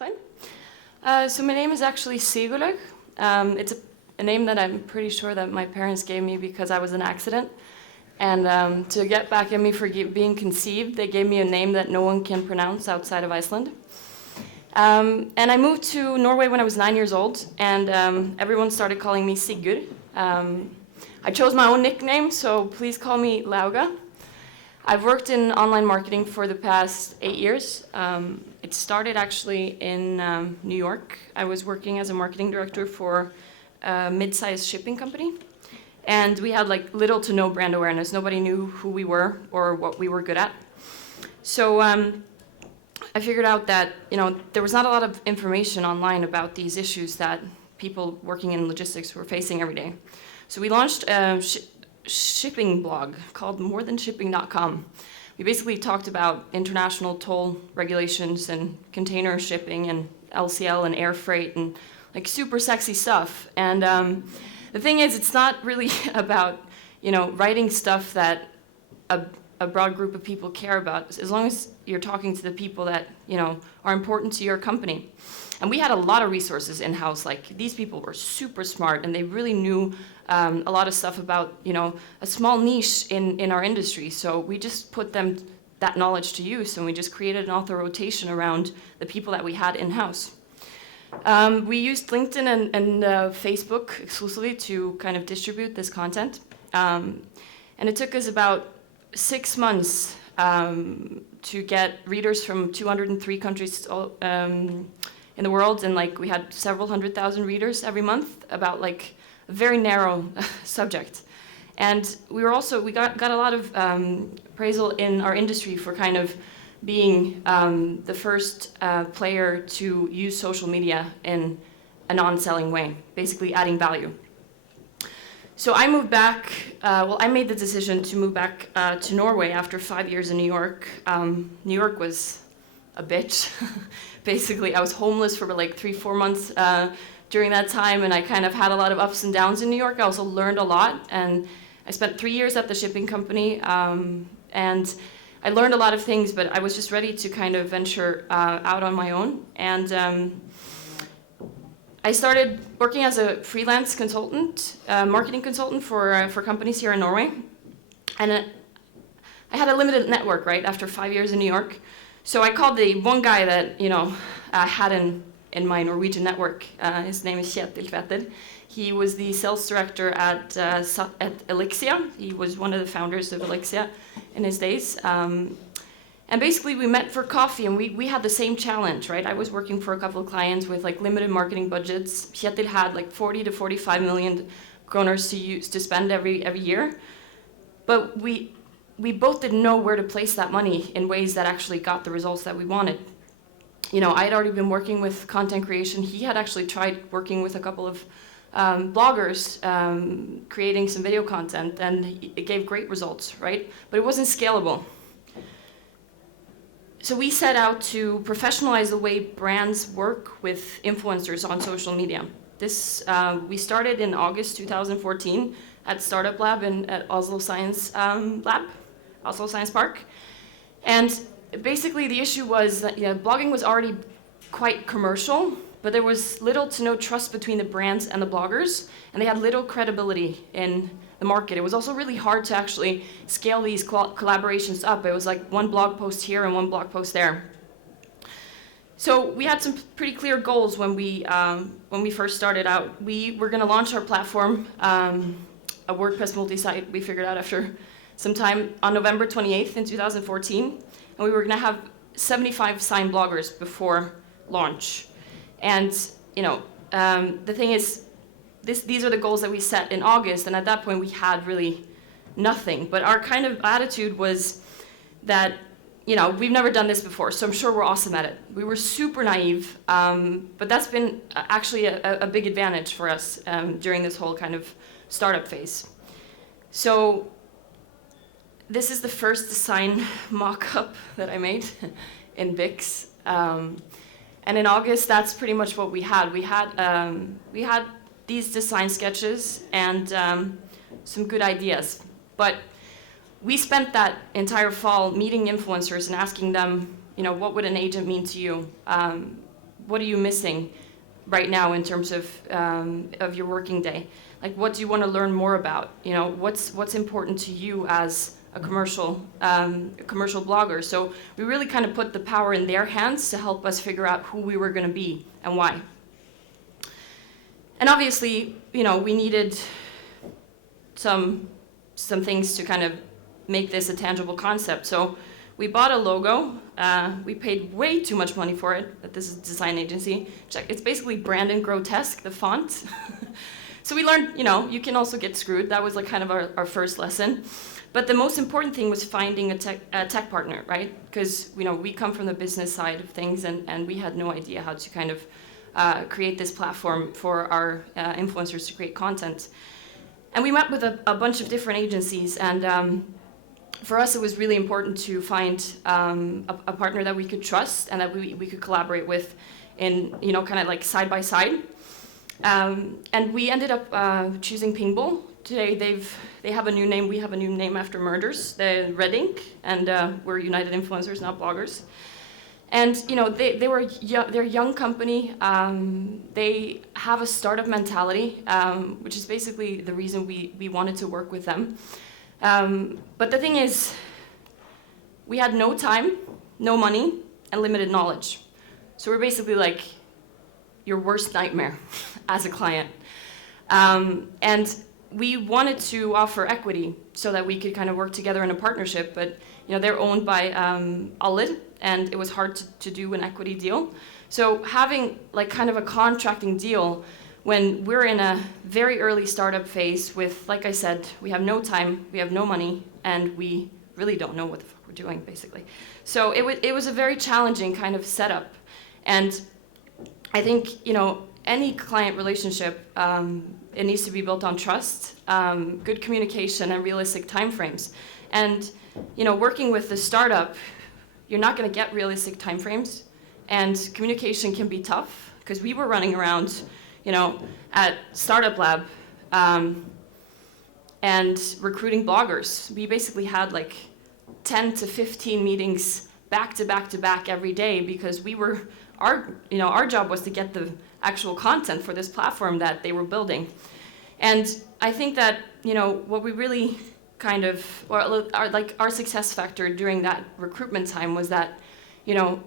fine. So my name is actually Sigurlaug. It's a name that I'm pretty sure that my parents gave me because I was an accident. And to get back at me for being conceived, they gave me a name that no one can pronounce outside of Iceland. And I moved to Norway when I was 9 years old, and everyone started calling me Sigurd. I chose my own nickname, so please call me Lauga. I've worked in online marketing for the past 8 years. It started actually in New York. I was working as a marketing director for a mid-sized shipping company. And we had like little to no brand awareness. Nobody knew who we were or what we were good at. So I figured out that there was not a lot of information online about these issues that people working in logistics were facing every day. So we launched a shipping blog called morethanshipping.com. We basically talked about international toll regulations and container shipping and LCL and air freight and like super sexy stuff. And the thing is, it's not really about writing stuff that a broad group of people care about, as long as you're talking to the people that are important to your company. And we had a lot of resources in-house. Like, these people were super smart, and they really knew a lot of stuff about a small niche in our industry. So we just put that knowledge to use, and we just created an author rotation around the people that we had in-house. We used LinkedIn and Facebook exclusively to kind of distribute this content. And it took us about 6 months to get readers from 203 countries in the world, and we had several 100,000 readers every month about a very narrow subject. And we got a lot of appraisal in our industry for kind of being the first player to use social media in a non-selling way, basically adding value. So I moved back, I made the decision to move back to Norway after 5 years in New York. New York was a bitch. Basically, I was homeless for 3-4 months during that time, and I kind of had a lot of ups and downs in New York. I also learned a lot, and I spent 3 years at the shipping company, and I learned a lot of things, but I was just ready to kind of venture out on my own. And I started working as a freelance consultant, marketing consultant for companies here in Norway. And I had a limited network, right, after 5 years in New York. So I called the one guy that, I had in my Norwegian network. His name is Kjetil. He was the sales director at Elixia. He was one of the founders of Elixia in his days. And basically we met for coffee, and we had the same challenge, right? I was working for a couple of clients with limited marketing budgets. Kjetil had 40 to 45 million kronor to spend every year. But we both didn't know where to place that money in ways that actually got the results that we wanted. I had already been working with content creation. He had actually tried working with a couple of bloggers, creating some video content, and it gave great results, right? But it wasn't scalable. So we set out to professionalize the way brands work with influencers on social media. We started in August 2014 at Startup Lab at Oslo Science Oslo Science Park. And basically the issue was that blogging was already quite commercial, but there was little to no trust between the brands and the bloggers, and they had little credibility in the market. It was also really hard to actually scale these collaborations up. It was one blog post here and one blog post there. So we had some pretty clear goals when we first started out. We were going to launch our platform, a WordPress multisite. We figured out after some time on November 28th in 2014, and we were going to have 75 signed bloggers before launch. And the thing is, these are the goals that we set in August, and at that point we had really nothing. But our kind of attitude was that we've never done this before, so I'm sure we're awesome at it. We were super naive, but that's been actually a big advantage for us during this whole kind of startup phase. So this is the first design mock-up that I made in Bix. And in August, that's pretty much what we had. We had these design sketches and some good ideas. But we spent that entire fall meeting influencers and asking them, what would an agent mean to you? what are you missing right now in terms of your working day? Like, what do you want to learn more about? You know, what's important to you as a commercial blogger? So we really kind of put the power in their hands to help us figure out who we were going to be and why. And obviously, you know, we needed some things to kind of make this a tangible concept. So we bought a logo. We paid way too much money for it. This is a design agency. It's basically Brandon Grotesque, the font. So we learned, you know, you can also get screwed. That was like kind of our first lesson. But the most important thing was finding a tech partner, right? Because, you know, we come from the business side of things, and we had no idea how to kind of create this platform for our influencers to create content. And we met with a bunch of different agencies, and for us it was really important to find a partner that we could trust and that we could collaborate with in, you know, kind of like side by side. And we ended up choosing Pingbull. Today they have a new name. We have a new name after murders. They're Red Ink, and we're United Influencers, not bloggers. And you know, they're a young company. They have a startup mentality, which is basically the reason we wanted to work with them. But the thing is, we had no time, no money, and limited knowledge. So we're basically like your worst nightmare as a client. And we wanted to offer equity so that we could kind of work together in a partnership, but you know, they're owned by Alid, and it was hard to do an equity deal. So having like kind of a contracting deal when we're in a very early startup phase with, like I said, we have no time, we have no money, and we really don't know what the fuck we're doing, basically. So it was a very challenging kind of setup. And I think, you know, any client relationship, it needs to be built on trust, good communication, and realistic timeframes. And, you know, working with the startup, you're not going to get realistic timeframes, and communication can be tough, because we were running around, you know, at Startup Lab and recruiting bloggers. We basically had like 10 to 15 meetings back to back to back every day, because our job was to get the actual content for this platform that they were building. And I think that, you know, what we really kind of, or our success factor during that recruitment time was that, you know,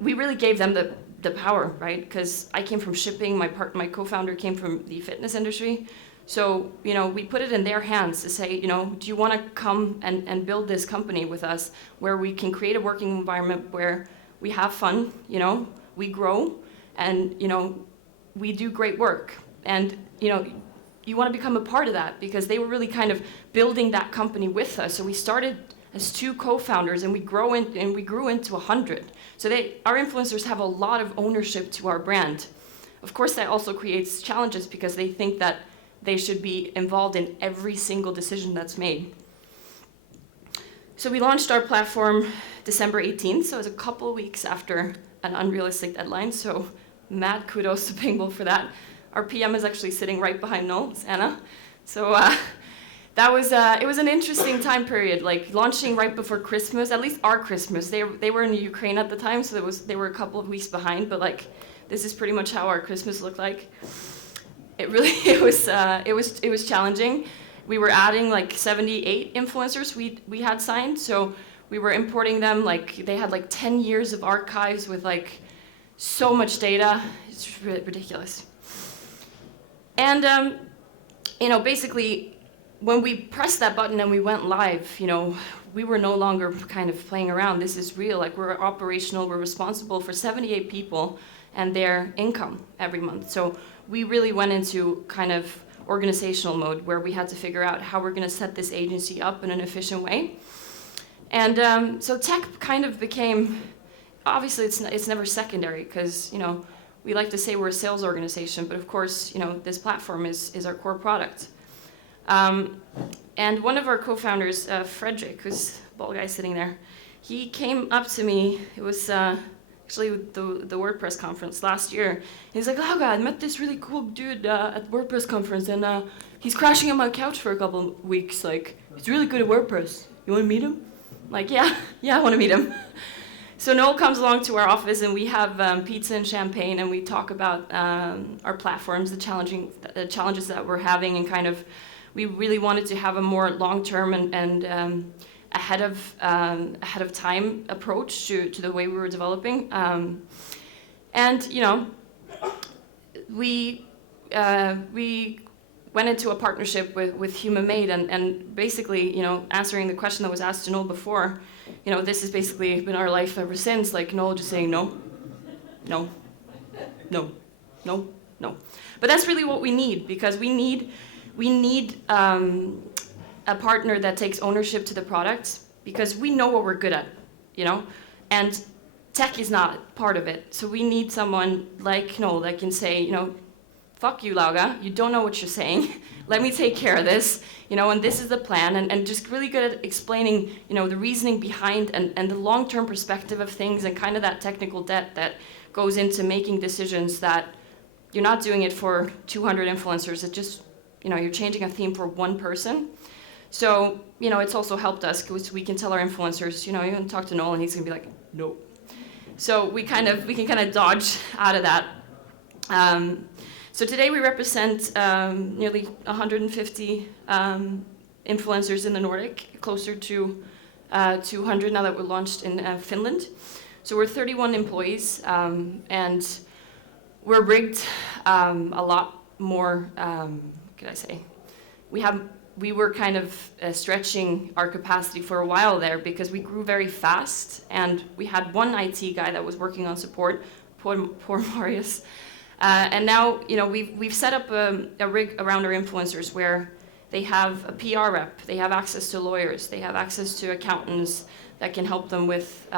we really gave them the power, right? Because I came from shipping, my co-founder came from the fitness industry. So, you know, we put it in their hands to say, you know, do you want to come and build this company with us where we can create a working environment where we have fun, you know, we grow, and, you know, we do great work. And, you know, you want to become a part of that, because they were really kind of building that company with us. So we started as 2 co-founders, and we grew into 100. So our influencers have a lot of ownership to our brand. Of course, that also creates challenges, because they think that they should be involved in every single decision that's made. So we launched our platform December 18th, so it was a couple of weeks after an unrealistic deadline. So mad kudos to Pingbull for that. Our PM is actually sitting right behind Noel, it's Anna. So it was an interesting time period, like launching right before Christmas, at least our Christmas. They were in Ukraine at the time, so they were a couple of weeks behind, but like this is pretty much how our Christmas looked like. It was challenging. We were adding like 78 influencers we had signed, so we were importing them, like they had like 10 years of archives with like so much data. It's ridiculous. And you know, basically when we pressed that button and we went live, you know, we were no longer kind of playing around. This is real. Like, we're operational. We're responsible for 78 people and their income every month. So we really went into kind of organizational mode, where we had to figure out how we're going to set this agency up in an efficient way. And so tech kind of became, obviously it's never secondary, because, you know, we like to say we're a sales organization, but of course, you know, this platform is our core product. And one of our co-founders, Frederick, who's the bald guy sitting there, he came up to me. It was actually the WordPress conference last year. He's like, "Lauga, I met this really cool dude at the WordPress conference, and he's crashing on my couch for a couple of weeks. Like, he's really good at WordPress. You want to meet him?" I'm like, yeah, I want to meet him. So Noel comes along to our office and we have pizza and champagne and we talk about our platforms, the challenges that we're having, and kind of we really wanted to have a more long-term and ahead of time approach to the way we were developing. And you know, we went into a partnership with Human Made and basically, you know, answering the question that was asked to Noel before, you know, this has basically been our life ever since, like Noel just saying no, no, no, no, no. But that's really what we need, because we need a partner that takes ownership to the product, because we know what we're good at, you know, and tech is not part of it. So we need someone like Noel that can say, you know, fuck you, Lauga, you don't know what you're saying. Let me take care of this, you know, and this is the plan, and just really good at explaining, you know, the reasoning behind and the long-term perspective of things, and kind of that technical debt that goes into making decisions that you're not doing it for 200 influencers. It just, you know, you're changing a theme for one person. So, you know, it's also helped us because we can tell our influencers, you know, you can talk to Noel and he's gonna be like, no. So we can kind of dodge out of that. So today we represent nearly 150 influencers in the Nordic, closer to 200 now that we're launched in Finland. So we're 31 employees, and we're rigged a lot more, could I say? We were kind of stretching our capacity for a while there because we grew very fast, and we had one IT guy that was working on support, poor Marius. And now, you know, we've set up a rig around our influencers where they have a PR rep, they have access to lawyers, they have access to accountants that can help them with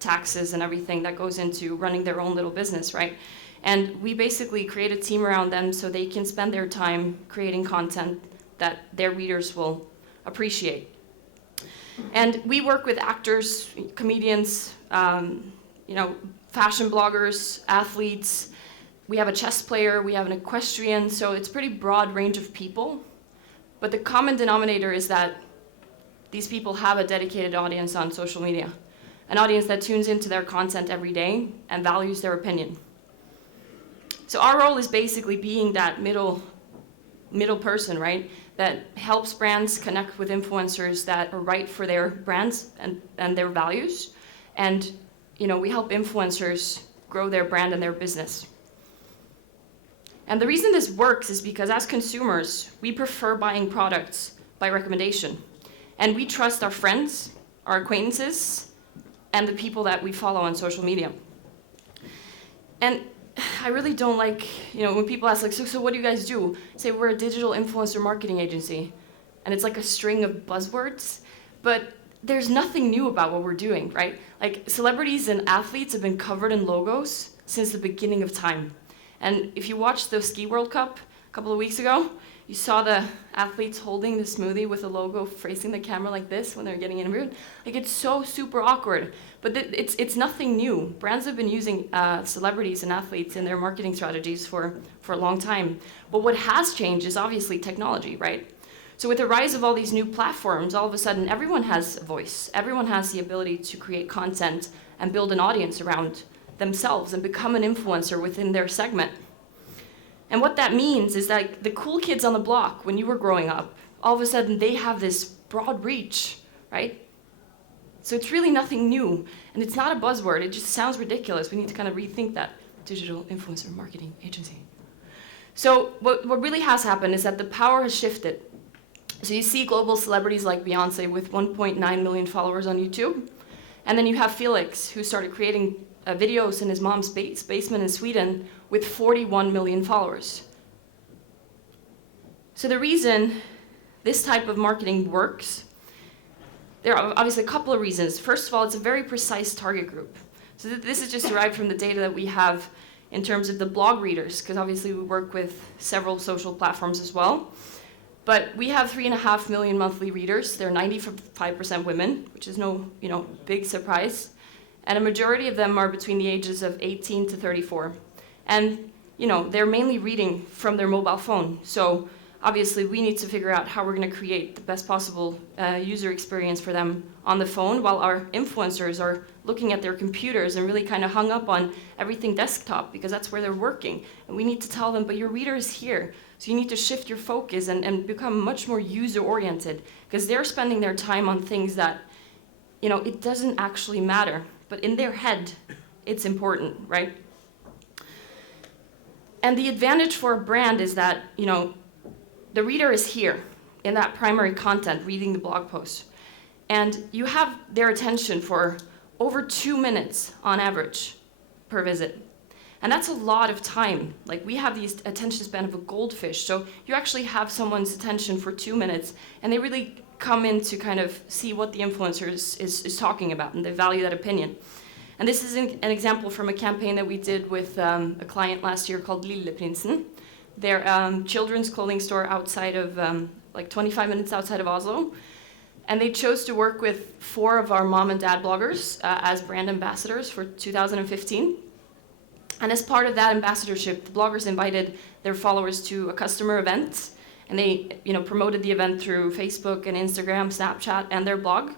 taxes and everything that goes into running their own little business, right? And we basically create a team around them so they can spend their time creating content that their readers will appreciate. And we work with actors, comedians, you know, fashion bloggers, athletes. We have a chess player, we have an equestrian, so it's a pretty broad range of people. But the common denominator is that these people have a dedicated audience on social media, an audience that tunes into their content every day and values their opinion. So our role is basically being that middle person, right? That helps brands connect with influencers that are right for their brands and their values. And, you know, we help influencers grow their brand and their business. And the reason this works is because as consumers, we prefer buying products by recommendation. And we trust our friends, our acquaintances, and the people that we follow on social media. And I really don't like, you know, when people ask, like, so what do you guys do? I say we're a digital influencer marketing agency. And it's like a string of buzzwords, but there's nothing new about what we're doing, right? Like, celebrities and athletes have been covered in logos since the beginning of time. And if you watched the Ski World Cup a couple of weeks ago, you saw the athletes holding the smoothie with a logo facing the camera like this when they're getting interviewed. Like, it's so super awkward, but it's nothing new. Brands have been using celebrities and athletes in their marketing strategies for a long time. But what has changed is obviously technology, right? So with the rise of all these new platforms, all of a sudden everyone has a voice. Everyone has the ability to create content and build an audience around themselves and become an influencer within their segment. And what that means is that the cool kids on the block, when you were growing up, all of a sudden they have this broad reach, right? So it's really nothing new, and it's not a buzzword. It just sounds ridiculous. We need to kind of rethink that. Digital influencer marketing agency. So what really has happened is that the power has shifted. So you see global celebrities like Beyonce with 1.9 million followers on YouTube, and then you have Felix, who started creating videos in his mom's basement in Sweden with 41 million followers. So the reason this type of marketing works, there are obviously a couple of reasons. First of all, it's a very precise target group. So this is just derived from the data that we have in terms of the blog readers, because obviously we work with several social platforms as well. But we have 3.5 million monthly readers. They're 95% women, which is no, big surprise. And a majority of them are between the ages of 18 to 34. And, they're mainly reading from their mobile phone. So obviously we need to figure out how we're going to create the best possible user experience for them on the phone, while our influencers are looking at their computers and really kind of hung up on everything desktop, because that's where they're working. And we need to tell them, but your reader is here. So you need to shift your focus and become much more user-oriented, because they're spending their time on things that, it doesn't actually matter. But in their head, it's important, right? And the advantage for a brand is that, the reader is here in that primary content, reading the blog post. And you have their attention for over 2 minutes on average per visit. And that's a lot of time. Like, we have the attention span of a goldfish. So you actually have someone's attention for 2 minutes, and they really come in to kind of see what the influencer is talking about, and they value that opinion. And this is an example from a campaign that we did with a client last year called Lilleprinsen. They're children's clothing store outside of, 25 minutes outside of Oslo. And they chose to work with 4 of our mom and dad bloggers as brand ambassadors for 2015. And as part of that ambassadorship, the bloggers invited their followers to a customer event. And they promoted the event through Facebook and Instagram, Snapchat, and their blog.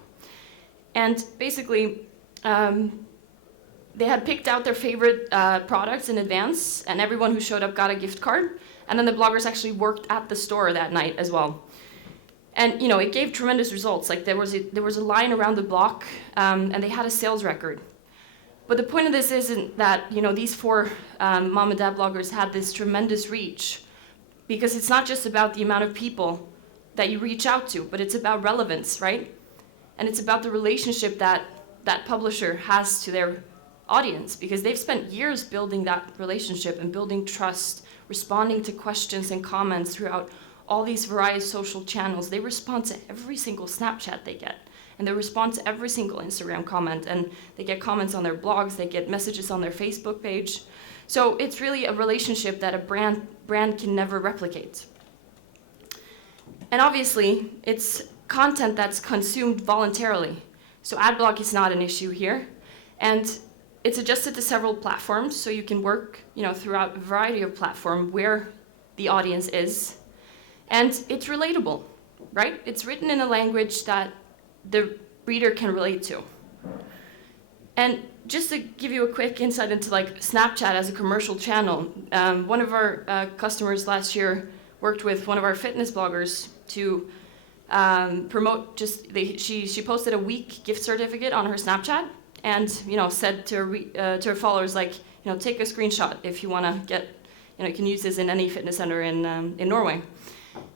And basically, they had picked out their favorite products in advance, and everyone who showed up got a gift card. And then the bloggers actually worked at the store that night as well. And it gave tremendous results. Like, there was a line around the block, and they had a sales record. But the point of this isn't that these 4 mom and dad bloggers had this tremendous reach, because it's not just about the amount of people that you reach out to, but it's about relevance, right? And it's about the relationship that that publisher has to their audience, because they've spent years building that relationship and building trust, responding to questions and comments throughout all these various social channels. They respond to every single Snapchat they get, and they respond to every single Instagram comment, and they get comments on their blogs, they get messages on their Facebook page. So it's really a relationship that a brand can never replicate. And obviously, it's content that's consumed voluntarily. So ad block is not an issue here. And it's adjusted to several platforms, so you can work throughout a variety of platforms where the audience is. And it's relatable, right? It's written in a language that the reader can relate to. And just to give you a quick insight into Snapchat as a commercial channel, one of our customers last year worked with one of our fitness bloggers to promote. She posted a week gift certificate on her Snapchat, and said to her followers, take a screenshot if you want to get, you can use this in any fitness center in Norway.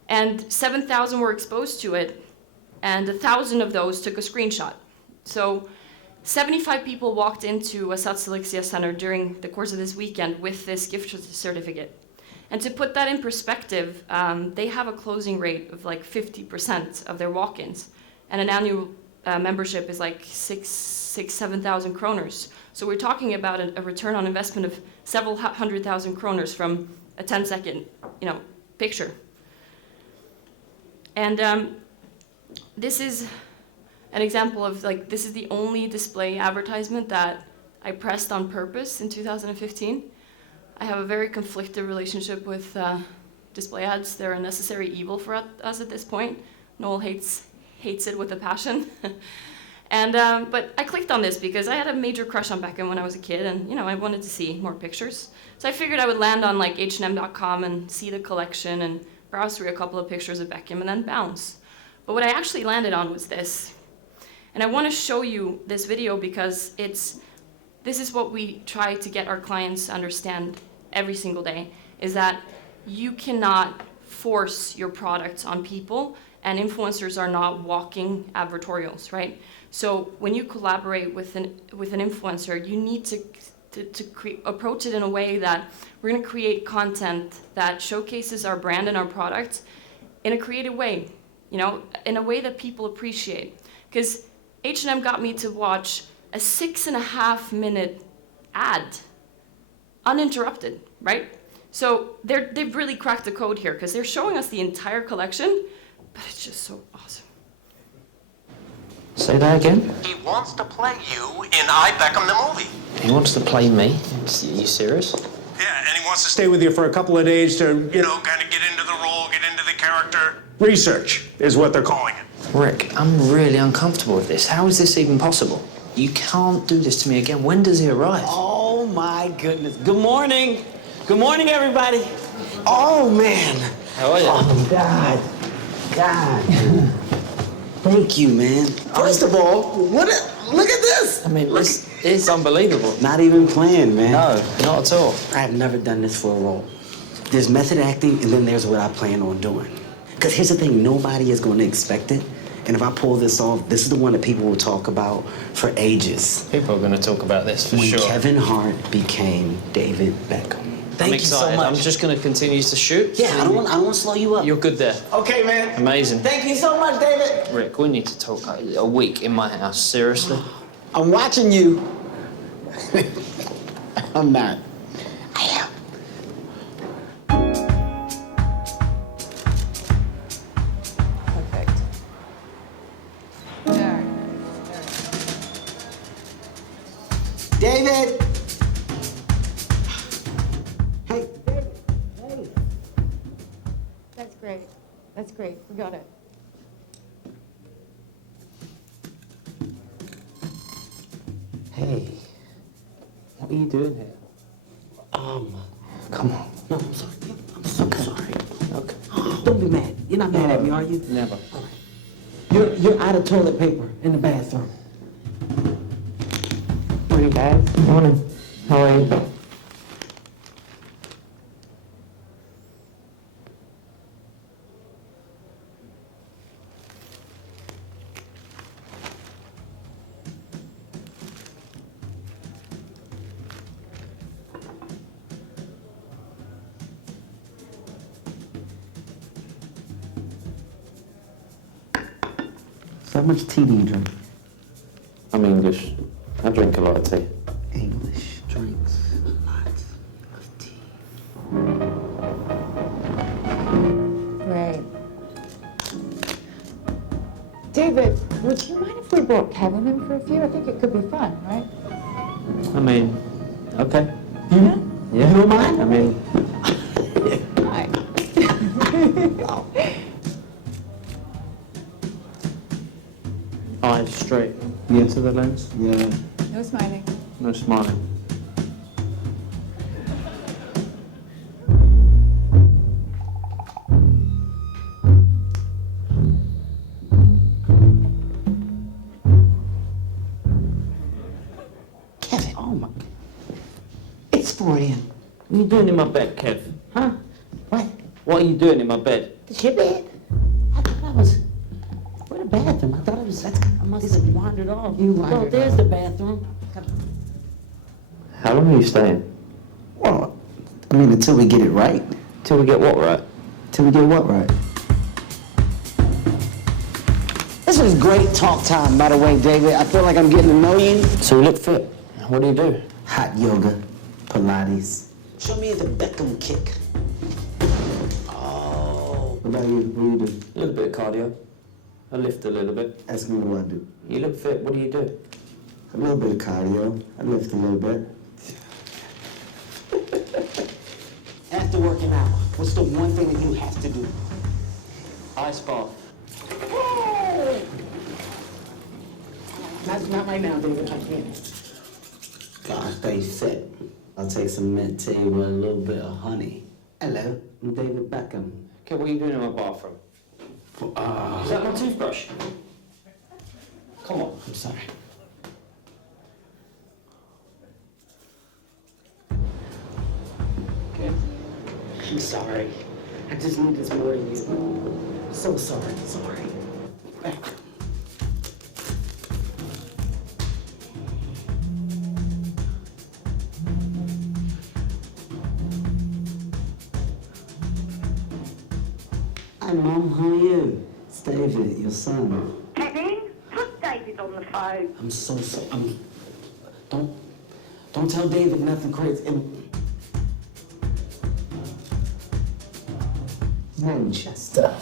And 7,000 were exposed to it, and 1,000 of those took a screenshot. So 75 people walked into a Satselixia center during the course of this weekend with this gift certificate. And to put that in perspective, they have a closing rate of 50% of their walk-ins, and an annual membership is 7,000 kroners. So we're talking about a return on investment of several 100,000 kroners from a 10-second, picture. And this is an example of this is the only display advertisement that I pressed on purpose in 2015. I have a very conflicted relationship with display ads. They're a necessary evil for us at this point. Noel hates it with a passion. And but I clicked on this because I had a major crush on Beckham when I was a kid, and I wanted to see more pictures. So I figured I would land on H&M.com and see the collection and browse through a couple of pictures of Beckham and then bounce. But what I actually landed on was this. And I want to show you this video because this is what we try to get our clients to understand every single day, is that you cannot force your products on people, and influencers are not walking advertorials, right? So when you collaborate with an influencer, you need to approach it in a way that we're going to create content that showcases our brand and our product in a creative way, in a way that people appreciate. Because H&M got me to watch a 6.5-minute ad, uninterrupted, right? So they've really cracked the code here, because they're showing us the entire collection, but it's just so awesome. Say that again? He wants to play you in I, Beckham the movie. He wants to play me? Are you serious? Yeah, and he wants to stay with you for a couple of days to, kind of get into the role, get into the character research is what they're calling it. Rick, I'm really uncomfortable with this. How is this even possible? You can't do this to me again. When does he arrive? Oh my goodness. Good morning. Good morning, everybody. Oh man. How are you? Oh God. Thank you, man. First of all, look at this. I mean, this is unbelievable. Not even playing, man. No, not at all. I have never done this for a role. There's method acting, and then there's what I plan on doing. Because here's the thing, nobody is going to expect it. And if I pull this off, this is the one that people will talk about for ages. People are going to talk about this for When sure. Kevin Hart became David Beckham. I'm Thank you excited. so much. I'm just going to continue to shoot. Yeah, I don't want to slow you up. You're good there. Okay, man. Amazing. Thank you so much, David. Rick, we need to talk a week in my house. Seriously? I'm watching you. I'm not. I am. Perfect. Very nice. David! Hey, David. Hey. That's great. That's great. We got it. Hey. What are you doing here? Come on. No, I'm sorry. I'm so sorry. Okay. Don't be mad. You're not mad at me, are you? Never. You're out of toilet paper in the bathroom. Morning, guys. Morning. How are you? So how much tea do you drink? I'm English. I drink a lot of tea. English drinks a lot of tea. Great. David, would you mind if we brought Kevin in for a few? I think it could be fun, right? I mean, okay. Yeah? Yeah. You don't mind? I mean, Hi. eyes straight Yeah. into the lens. Yeah. No smiling. No smiling. Kevin, oh my. It's 4 a.m. What are you doing in my bed, Kev? Huh? What? What are you doing in my bed? It's your bed? I thought I was. Where the bathroom? I thought it was. I must have wandered off. You wandered Oh, there's off. the bathroom. How long are you staying? Well, I mean, until we get it right. Till we get what right? Till we get what right? This was great talk time, by the way, David. I feel like I'm getting to know you. So you look fit. What do you do? Hot yoga, Pilates. Show me the Beckham kick. Oh. What about you? What do you do? A little bit of cardio. I lift a little bit. Ask me what I do. You look fit. What do you do? A little bit of cardio. I lift a little bit. After working out, what's the one thing that you have to do? Ice bath. Not right now, David. I can't. Gotta stay fit. I'll take some mint tea with a little bit of honey. Hello, I'm David Beckham. Okay, what are you doing in my bathroom? Is that my toothbrush? Come on. I'm sorry. Okay. I'm sorry. I just need this more than you. So sorry. Sorry. Hi, Mom. How are you? It's David, your son. Kevin, put David on the phone. I'm so sorry. Don't tell David nothing crazy. Manchester.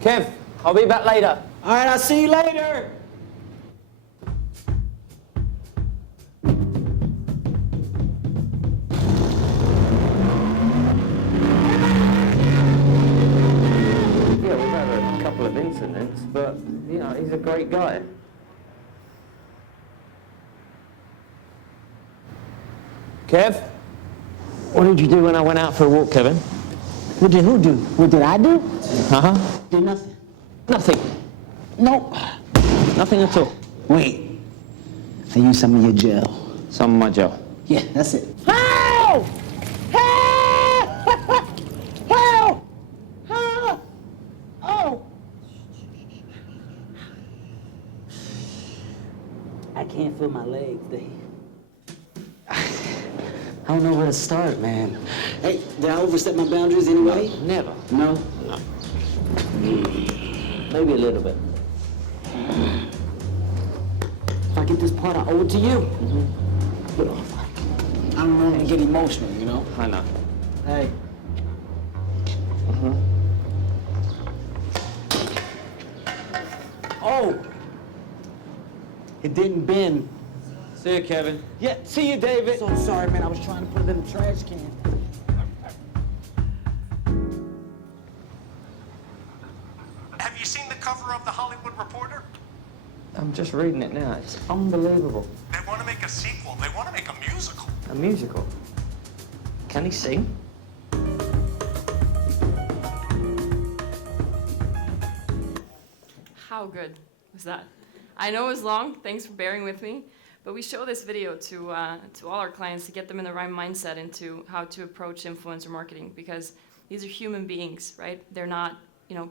Kev, I'll be back later. All right, I'll see you later. great guy. Kev, what did you do when I went out for a walk, Kevin? What did who do? What did I do? Uh-huh. Did nothing. Nothing. Nope. Nothing at all. Wait. I used some of your gel. Some of my gel. Yeah, that's it. Help! Help! Help! Help! Oh! I can't feel my legs, Dave. I don't know where to start, man. Hey, did I overstep my boundaries anyway? Never. No? Maybe a little bit. If I get this part, I owe it to you. But I don't know how to get emotional, you know? I know. Hey. Oh! It didn't bend. See you, Kevin. Yeah, see you, David. So sorry, man. I was trying to put it in the trash can. Have you seen the cover of The Hollywood Reporter? I'm just reading it now. It's unbelievable. They want to make a sequel. They want to make a musical. A musical. Can he sing? How good was that? I know it was long, thanks for bearing with me, but we show this video to all our clients to get them in the right mindset into how to approach influencer marketing, because these are human beings, right? They're not,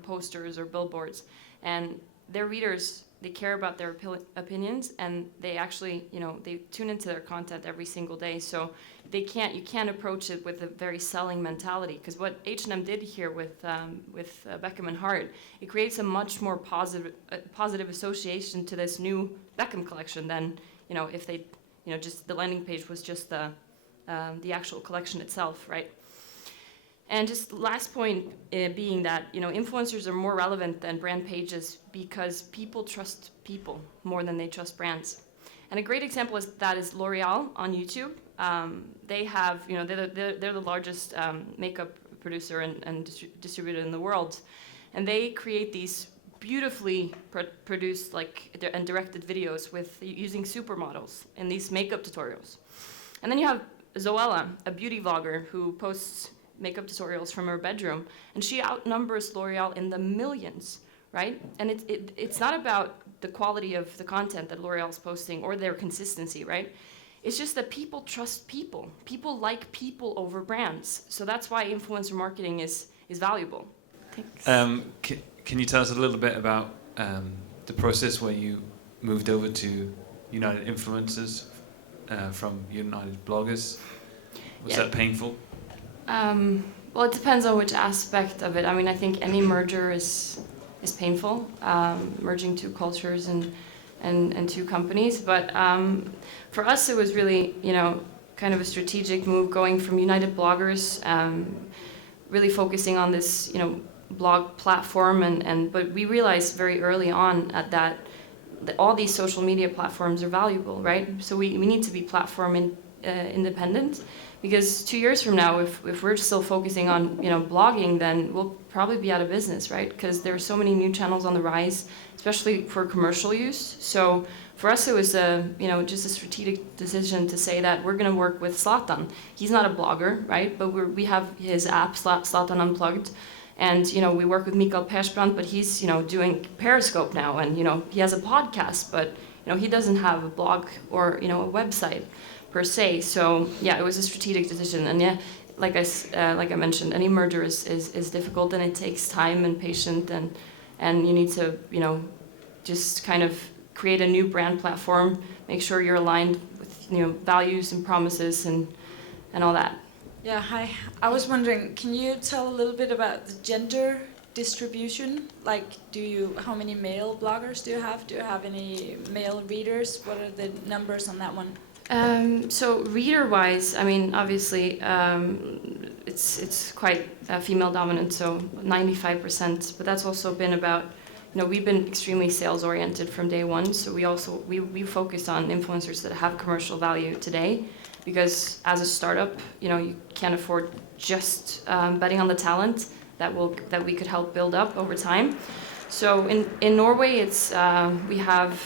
posters or billboards, and their readers, they care about their opinions, and they actually, they tune into their content every single day. So you can't approach it with a very selling mentality, because what H&M did here with Beckham and Hart, it creates a much more positive association to this new Beckham collection than, if they, just the landing page was just the actual collection itself, right? And just last point being that, influencers are more relevant than brand pages because people trust people more than they trust brands. And a great example is L'Oreal on YouTube. They have, they're the largest makeup producer and distributor in the world. And they create these beautifully produced and directed videos with using supermodels in these makeup tutorials. And then you have Zoella, a beauty vlogger who posts makeup tutorials from her bedroom, and she outnumbers L'Oreal in the millions, right? And it's not about the quality of the content that L'Oreal's posting or their consistency, right? It's just that people trust people. People like people over brands. So that's why influencer marketing is valuable. Thanks. Can you tell us a little bit about the process where you moved over to United Influencers from United Bloggers? Was that painful? Well, it depends on which aspect of it. I mean, I think any merger is painful, merging two cultures and two companies. But for us, it was really, kind of a strategic move going from United Bloggers, really focusing on this, blog platform. But we realized very early on that all these social media platforms are valuable, right? So we need to be platform independent. Because 2 years from now, if we're still focusing on blogging, then we'll probably be out of business, right? Because there are so many new channels on the rise, especially for commercial use. So for us, it was just a strategic decision to say that we're going to work with Zlatan. He's not a blogger, right? But we have his app, Zlatan Unplugged, and we work with Mikael Persbrandt, but he's doing Periscope now, and he has a podcast, but he doesn't have a blog or a website per se. So yeah, it was a strategic decision, and yeah, like I mentioned, any merger is difficult, and it takes time and patience, and you need to just kind of create a new brand platform, make sure you're aligned with values and promises and all that. Yeah, hi. I was wondering, can you tell a little bit about the gender distribution? Like, how many male bloggers do you have? Do you have any male readers? What are the numbers on that one? So reader-wise, I mean, obviously, it's quite female dominant, so 95%. But that's also been about, we've been extremely sales-oriented from day one. So we focus on influencers that have commercial value today, because as a startup, you can't afford just betting on the talent that we could help build up over time. So in Norway, it's we have,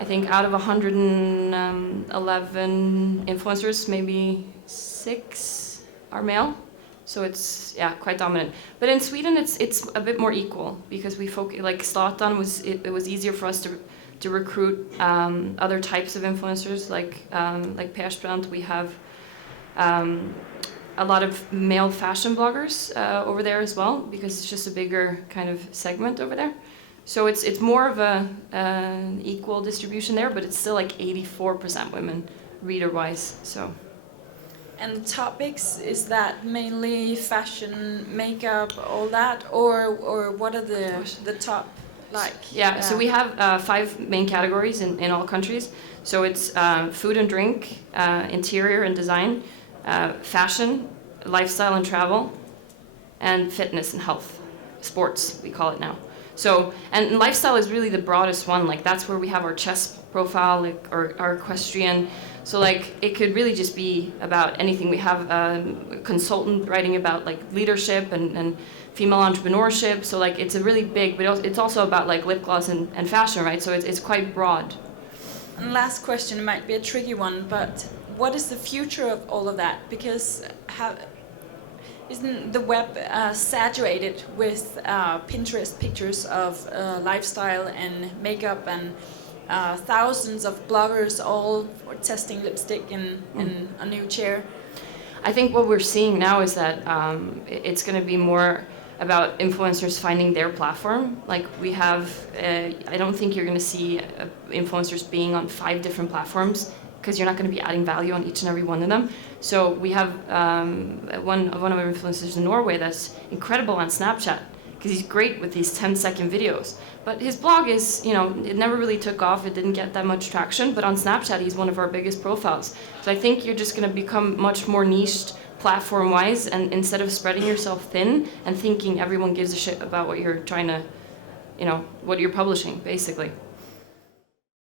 I think, out of 111 influencers, maybe 6 are male. So it's quite dominant. But in Sweden, it's a bit more equal because we focus. Like Zlatan it was easier for us to recruit other types of influencers like Persbrandt. We have a lot of male fashion bloggers over there as well because it's just a bigger kind of segment over there. So it's more of an equal distribution there, but it's still like 84% women reader-wise. So. And the topics, is that mainly fashion, makeup, all that, or what are the top, like? Yeah, so we have 5 main categories in all countries. So it's food and drink, interior and design, fashion, lifestyle and travel, and fitness and health, sports we call it now. So, and lifestyle is really the broadest one. Like that's where we have our chess profile, like our equestrian. So like it could really just be about anything. We have a consultant writing about like leadership and female entrepreneurship. So like it's a really big, but it's also about like lip gloss and fashion, right? So it's quite broad. And last question might be a tricky one, but what is the future of all of that? Because isn't the web saturated with Pinterest pictures of lifestyle and makeup and thousands of bloggers all testing lipstick in a new chair? I think what we're seeing now is that it's going to be more about influencers finding their platform. Like we have, I don't think you're going to see influencers being on 5 different platforms because you're not going to be adding value on each and every one of them. So we have one of our influencers in Norway that's incredible on Snapchat because he's great with these 10-second videos. But his blog is, it never really took off. It didn't get that much traction. But on Snapchat, he's one of our biggest profiles. So I think you're just going to become much more niched platform-wise, and instead of spreading yourself thin and thinking everyone gives a shit about what you're trying to, what you're publishing, basically.